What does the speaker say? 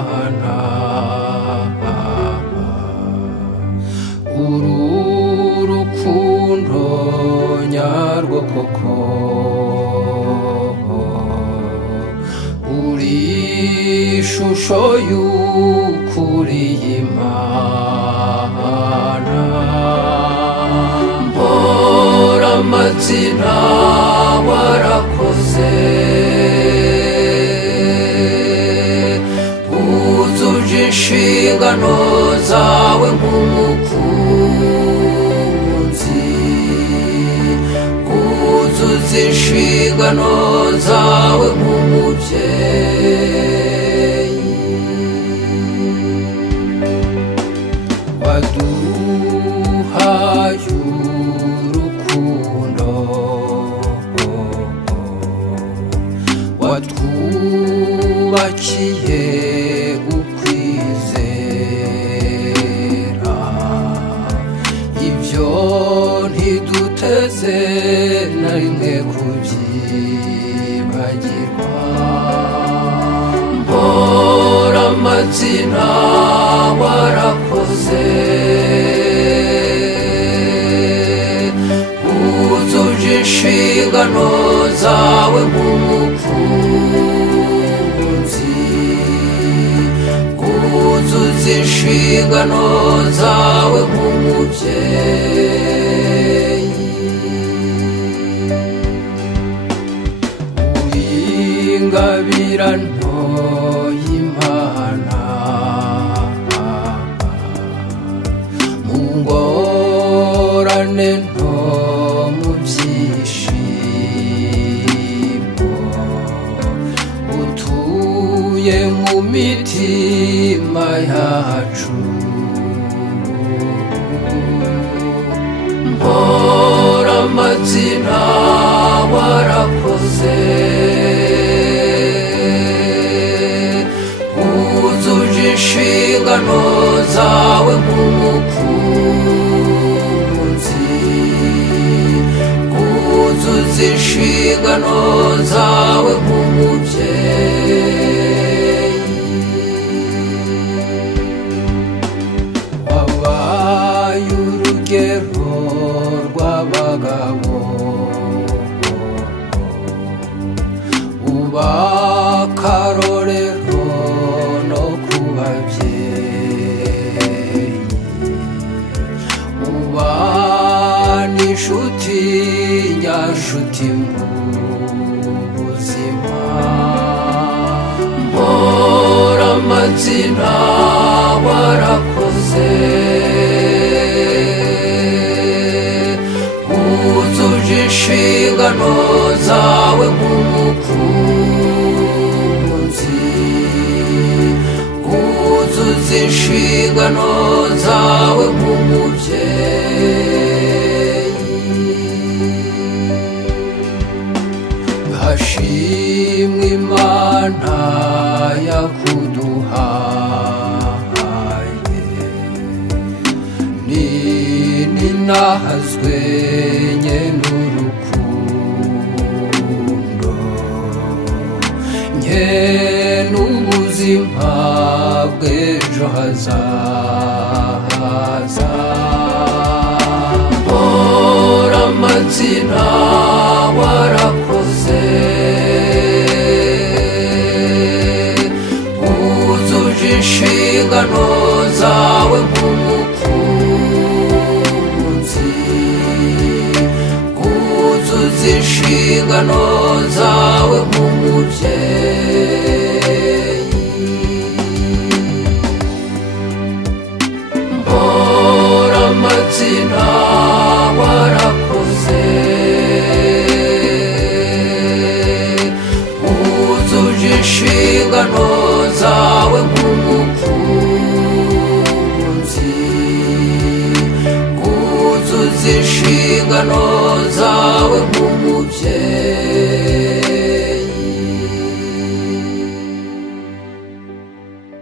imana uru rukundo nyarwo koko uri ishusho y'ukuri y'Imana mpora amazina warakoze wujuje inshingano zawe nk'umukunzi wuzuza inshingano zawe nk'umubyeyi waduhaye urukundo watwubakiye ukwizera ibyo ntiduteze na rimwe kubyibagirwa mpora amazina warakoze wujuje inshingano zawe nk'umukunzi wuzuza inshingano zawe nk'umubyeyi uw'ingabirano y'Imana mu ngorane nto mu byishimo utuye mu mitima yacu mpora amazina warakoze wujuje inshingano zawe nk'umukunzi wuzuza inshingano zawe nk'umubyeyi wabaye urugero rw'abagabo uba akarorero no ku babyeyi uba n'inshuti nyashuti mu buzima mpora amazina warakoze wujuje inshingano zawe nk'umukunzi wuzuza inshingano zawe nk'umubyeyi hashimwe Imana yakuduhaye ninahazwe nye n'urukundo nye n'ubuzima bw'ejo hazaza mpora amazina warakoze wujuje inshingano zawe nk'umukunzi wuzuza inshingano zawe nk'umubyeyi mpora amazina warakoze wujuje inshingano zawe nk'umukunzi wuzuza inshingano